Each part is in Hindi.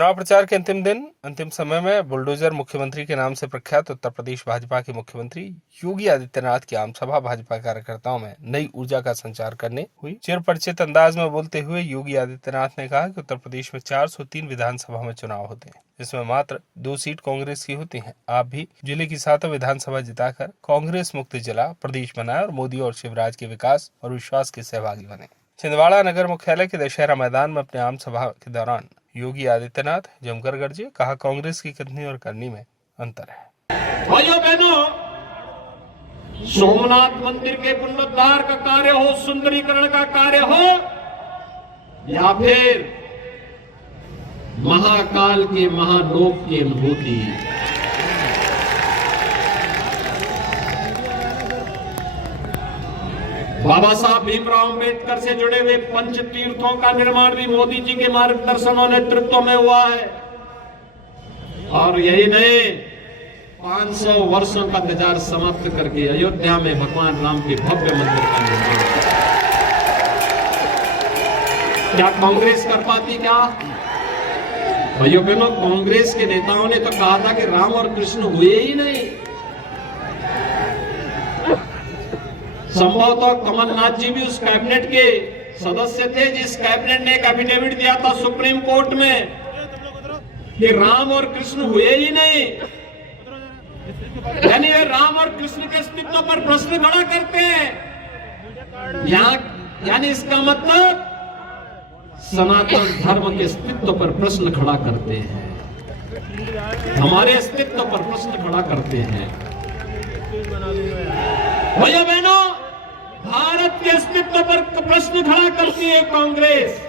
चुनाव प्रचार के अंतिम समय में बुलडोजर मुख्यमंत्री के नाम से प्रख्यात उत्तर प्रदेश भाजपा के मुख्यमंत्री योगी आदित्यनाथ की आम सभा भाजपा कार्यकर्ताओं में नई ऊर्जा का संचार करने हुई। चिरपरिचित अंदाज में बोलते हुए योगी आदित्यनाथ ने कहा कि उत्तर प्रदेश में 403 विधानसभा में चुनाव होते हैं, जिसमें मात्र 2 सीट कांग्रेस की होती हैं। आप भी जिले की 7 विधानसभा जिताकर कांग्रेस मुक्त जिला प्रदेश बनाए और मोदी और शिवराज के विकास और विश्वास के सहभागी बने। छिंदवाड़ा नगर मुख्यालय के दशहरा मैदान में अपने आम सभा के दौरान योगी आदित्यनाथ जमकर गरजे। कहा, कांग्रेस की कथनी और करनी में अंतर है। भाइयों बहनों, सोमनाथ मंदिर के पुनरुद्धार का कार्य हो, सुंदरीकरण का कार्य हो, या फिर महाकाल के महालोक की अनुभूति, बाबा साहब भीमराव अंबेडकर से जुड़े हुए पंच तीर्थों का निर्माण भी मोदी जी के मार्गदर्शन और नेतृत्व में हुआ है। और यही नहीं, 500 वर्षों का इंतजार समाप्त करके अयोध्या में भगवान राम के भव्य मंदिर का निर्माण। क्या कांग्रेस कर पाती? क्या भाइयों बहनों, कांग्रेस के नेताओं ने तो कहा था कि राम और कृष्ण हुए ही नहीं। संभवतः कमलनाथ जी भी उस कैबिनेट के सदस्य थे जिस कैबिनेट ने एक एफिडेविट दिया था सुप्रीम कोर्ट में कि राम और कृष्ण हुए ही नहीं। यानी वे राम और कृष्ण के अस्तित्व पर प्रश्न खड़ा करते हैं। यानी इसका मतलब सनातन धर्म के अस्तित्व पर प्रश्न खड़ा करते हैं, हमारे अस्तित्व पर प्रश्न खड़ा करते हैं। भैया बहनों, भारत के अस्तित्व पर प्रश्न खड़ा करती है कांग्रेस।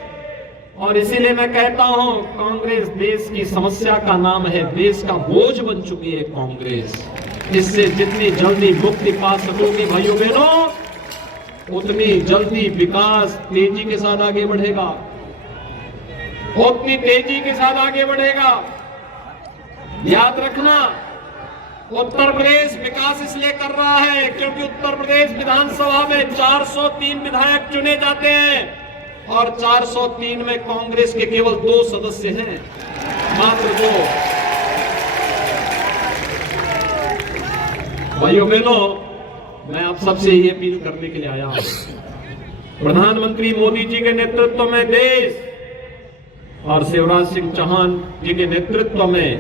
और इसीलिए मैं कहता हूं, कांग्रेस देश की समस्या का नाम है, देश का बोझ बन चुकी है कांग्रेस। इससे जितनी जल्दी मुक्ति पा सकोगी भाइयों बहनों, उतनी जल्दी विकास तेजी के साथ आगे बढ़ेगा, उतनी तेजी के साथ आगे बढ़ेगा। याद रखना, उत्तर प्रदेश विकास इसलिए कर रहा है क्योंकि उत्तर प्रदेश विधानसभा में 403 विधायक चुने जाते हैं और 403 में कांग्रेस के केवल 2 सदस्य हैं, मात्र 2। भाइयों बहनों, मैं आप सबसे ये अपील करने के लिए आया हूं, प्रधानमंत्री मोदी जी के नेतृत्व में देश और शिवराज सिंह चौहान जी के नेतृत्व में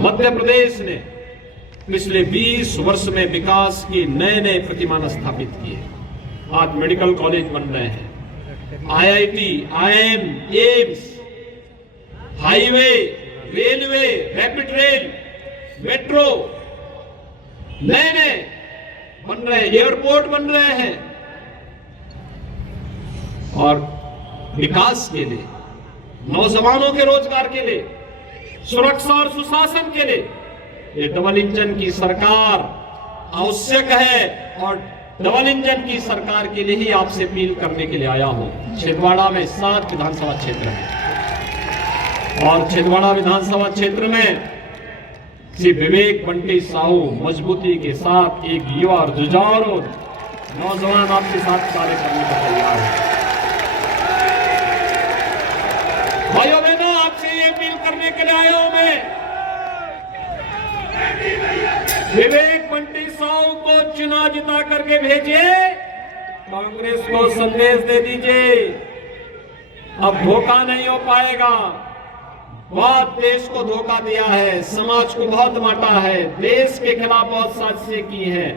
मध्य प्रदेश ने पिछले 20 वर्ष में विकास के नए प्रतिमान स्थापित किए। आज मेडिकल कॉलेज बन रहे हैं, IIT, IIM, AIIMS, highway, railway, rapid rail, metro नए बन रहे हैं, एयरपोर्ट बन रहे हैं। और विकास के लिए, नौजवानों के रोजगार के लिए, सुरक्षा और सुशासन के लिए ये डबल इंजन की सरकार आवश्यक है। और डबल इंजन की सरकार के लिए ही आपसे अपील करने के लिए आया हूं। छिंदवाड़ा में 7 विधानसभा क्षेत्र है और छिंदवाड़ा विधानसभा क्षेत्र में श्री विवेक बंटी साहू मजबूती के साथ एक युवा और जुझारू नौजवान आपके साथ कार्य करने को तैयार है। भाइयों बहनों, आपसे ये अपील करने के लिए आया हूं मैं, विवेक बंटी साहू को चुनाव जिता करके भेजिए, कांग्रेस को संदेश दे दीजिए, अब धोखा नहीं हो पाएगा। बहुत देश को धोखा दिया है, समाज को बहुत बांटा है, देश के खिलाफ बहुत साजिशें की हैं,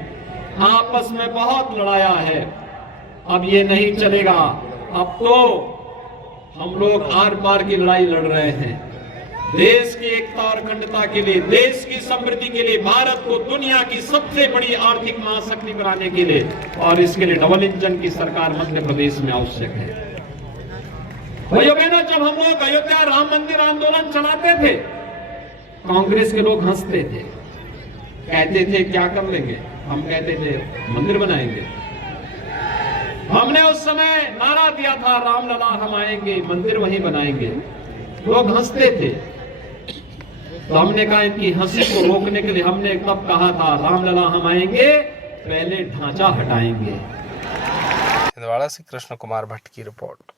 आपस में बहुत लड़ाया है। अब ये नहीं चलेगा। अब तो हम लोग आर पार की लड़ाई लड़ रहे हैं, देश की एकता और अखंडता के लिए, देश की समृद्धि के लिए, भारत को दुनिया की सबसे बड़ी आर्थिक महाशक्ति बनाने के लिए। और इसके लिए डबल इंजन की सरकार मध्य प्रदेश में आवश्यक है। भाइयों बहनों, जब हम लोग अयोध्या राम मंदिर आंदोलन चलाते थे, कांग्रेस के लोग हंसते थे, कहते थे क्या कर लेंगे, हम कहते थे मंदिर बनाएंगे। हमने उस समय नारा दिया था, रामलला हम आएंगे, मंदिर वहीं बनाएंगे। लोग हंसते थे, तो हमने कहा इनकी हंसी को रोकने के लिए हमने तब कहा था, रामलला हम आएंगे, पहले ढांचा हटाएंगे। छिंदवाड़ा से कृष्ण कुमार भट्ट की रिपोर्ट।